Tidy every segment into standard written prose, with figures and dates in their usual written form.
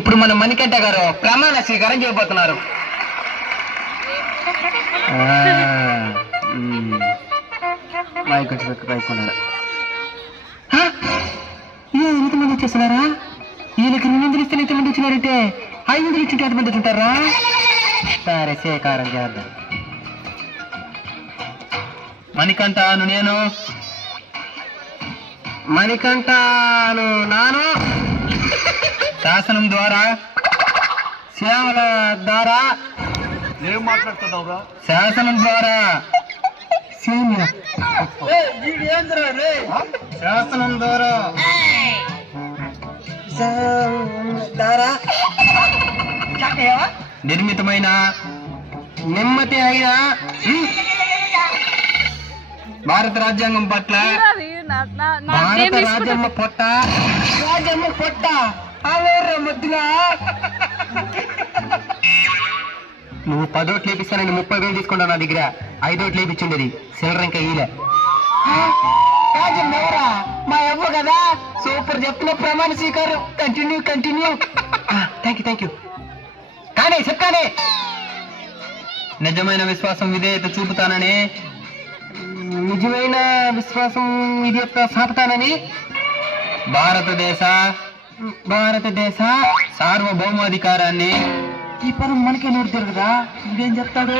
ఇప్పుడు మన మణికంఠ గారు ప్రమాణ స్వీకారం చేయబోతున్నారు. ఎంతమంది వచ్చేస్తున్నారా? ఈయనకి 200 ఇస్తే ఎంతమంది వచ్చినారంటే 500 ఇచ్చింటే ఎంతమంది ఉంటారా? సరే స్వీకారం చేద్దాం. మణికంఠను నేను, మణికంఠను నాను శాసనం ద్వారా, శ్యామల ద్వారా, ఏం మాట్లాడుతున్నావురా? శాసనం ద్వారా, శాసనం ద్వారా నిర్మితమైన నెమ్మది అయిన భారత రాజ్యాంగం పట్ల, భారత రాజ్యాంగ పొట్ట, రాజ్యాంగ పొట్ట ముద్దుగా నువ్వు 10 ఓట్లు వేపిస్తానని 30,000 తీసుకుంటావు నా దగ్గర. 5 ఓట్లు వేపించిండేది సిల్లర్ ఇంకా ఈలే. ఎవరా మా అవ్వ కదా. సూపర్ చెప్తున్న ప్రమాణ స్వీకారం. Continue continue. Thank you. కానీ చెప్పానే నిజమైన విశ్వాసం విధేయత చూపుతానని, నిజమైన విశ్వాసం విధేయత సాపుతానని భారతదేశ సార్వభౌమాధికారాన్ని. ఈ పదం మనకే నోరుతారు కదా, ఇదేం చెప్తాడు?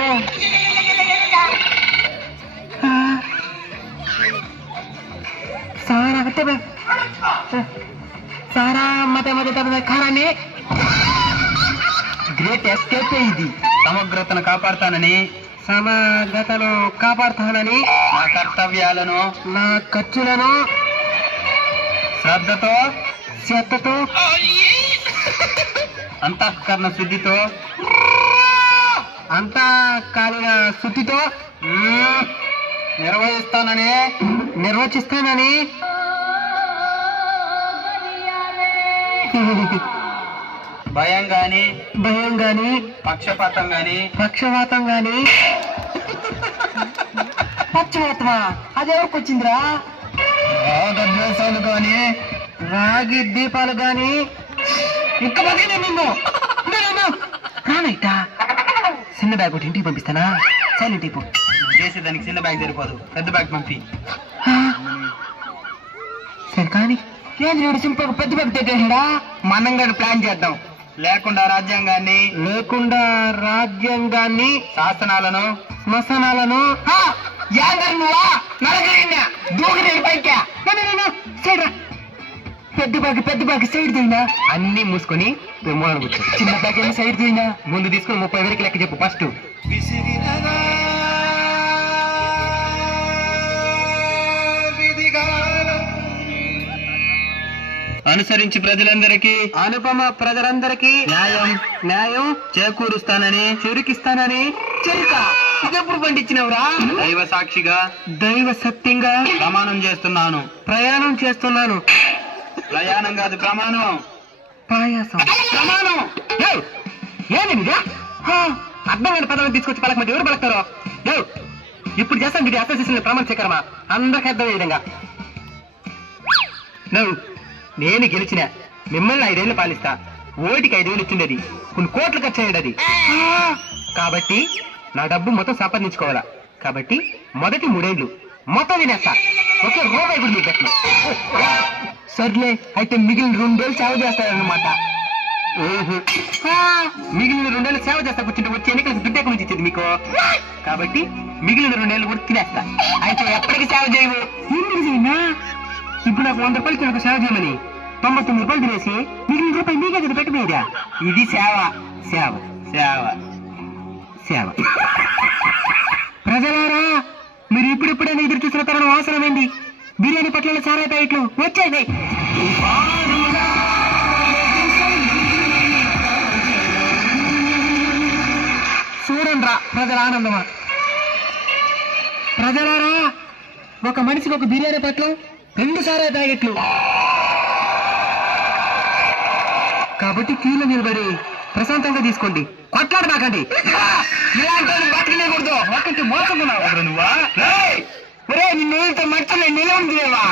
సారా మతాధికారాన్ని గ్రేట్ ఎస్కేప్. ఇది సమగ్రతను కాపాడుతానని, నా కర్తవ్యాలను, నా ఖర్చులను శ్రద్ధతో అంతఃకరణ శుద్ధితో, అంతఃకాలిక శుద్ధితో నిర్వచిస్తానని భయం గాని పక్షపాతం గాని పక్షపాతమా అది ఎవరికి వచ్చిందిరా? రాగద్వేషాలు గాని, రాగి దీపాలు గాని ఇంకా బతినే నిన్ను రానైతా. చిన్న బ్యాగ్ ఒకటి ఇంటికి పంపిస్తానా? సైలెంట్ అయిపో. చేసేదానికి చిన్న బ్యాగ్ సరిపోదు, పెద్ద బ్యాగ్ పంపి. సరే కానీ ఏంద్రుడు సింపుల్ పెద్ద బ్యాగ్ తెచ్చేసాడా? మనం కూడా ప్లాన్ చేద్దాం. లేకుండా రాజ్యాంగాన్ని శాసనాలను, శ్మశానాలను పెద్ద బ్యాగ్ సైడ్ పోయినా అన్ని మూసుకొని చిన్న బ్యాగ్ ఏమో సైడ్ పోయినా ముందు తీసుకుని 30,000 లెక్క చెప్పు ఫస్ట్. అనుసరించి ప్రజలందరికీ, అనుపమ ప్రజలందరికీ న్యాయం చేకూరుస్తానని, చెరుకిస్తానని. చెరుక ఇదెప్పుడు పండించినవురా? దైవ సాక్షిగా, దైవ సత్యంగా ప్రమాణం చేస్తున్నాను. ప్రయాణం కాదు ప్రమాణం. పాయాసం ప్రమాణం. ఏమిగా అర్థం కాని పదవిని తీసుకొచ్చి పలకమంటే ఎవరు పలకతారో? ఇప్పుడు చేస్తాం ఇది అసోసియేషన్ ప్రమాణ స్వీకారమా? అందరికీ అర్థమయ్యే విధంగా. నేను గెలిచిన మిమ్మల్ని 5 ఏళ్ళు పాలిస్తా. ఓటికి 5 వేలు ఇచ్చిండేది కొన్ని కోట్లు ఖర్చు అయ్యేది. కాబట్టి నా డబ్బు మొత్తం సంపాదించుకోవాలా. కాబట్టి మొదటి 3 ఏళ్ళు మొత్తం తినేస్తా. ఒకే రూపాయి కూడా మీకు పెట్టను. సర్లే అయితే మిగిలిన 2 ఏళ్ళు సేవ చేస్తారన్నమాట. మిగిలిన 2 ఏళ్ళు సేవ చేస్తా కూర్చుంటే వచ్చి ఎన్నికలకు దుడ్డు ఎక్కడి నుంచి ఇచ్చేది మీకు. కాబట్టి మిగిలిన 2 ఏళ్ళు కూడా తినేస్తా. అయితే ఎప్పటికీ సేవ చేయవు. ఎందుకు చేయనా? ఇప్పుడు నాకు 100 రూపాయలు నాకు సేవ చేయమని 99 రూపాయలు తినేసి మిగిలిన రూపాయలు మీకే కదా పెట్టిపోయిరా. ఇది సేవ. ప్రజలారా, మీరు ఇప్పుడిప్పుడైనా ఎదురు చూసిన తరుణం అవసరమైంది. బిర్యానీ పట్ల సారా ప్యాకెట్లు వచ్చేది. చూడండిరా ప్రజల ఆనందమా. ప్రజలారా, ఒక మనిషికి ఒక బిర్యానీ పట్లం, 2 సారా ప్యాకెట్లు. కాబట్టి క్యూలో నిలబడి ప్రశాంతంగా తీసుకోండి. కొట్లాడబాకండి. ఇలాంటి బతకలేకూడదు. ఒకటి మోసకున్నావు నువ్వా? నిన్ను మర్చిలే నిలవందిలేవా?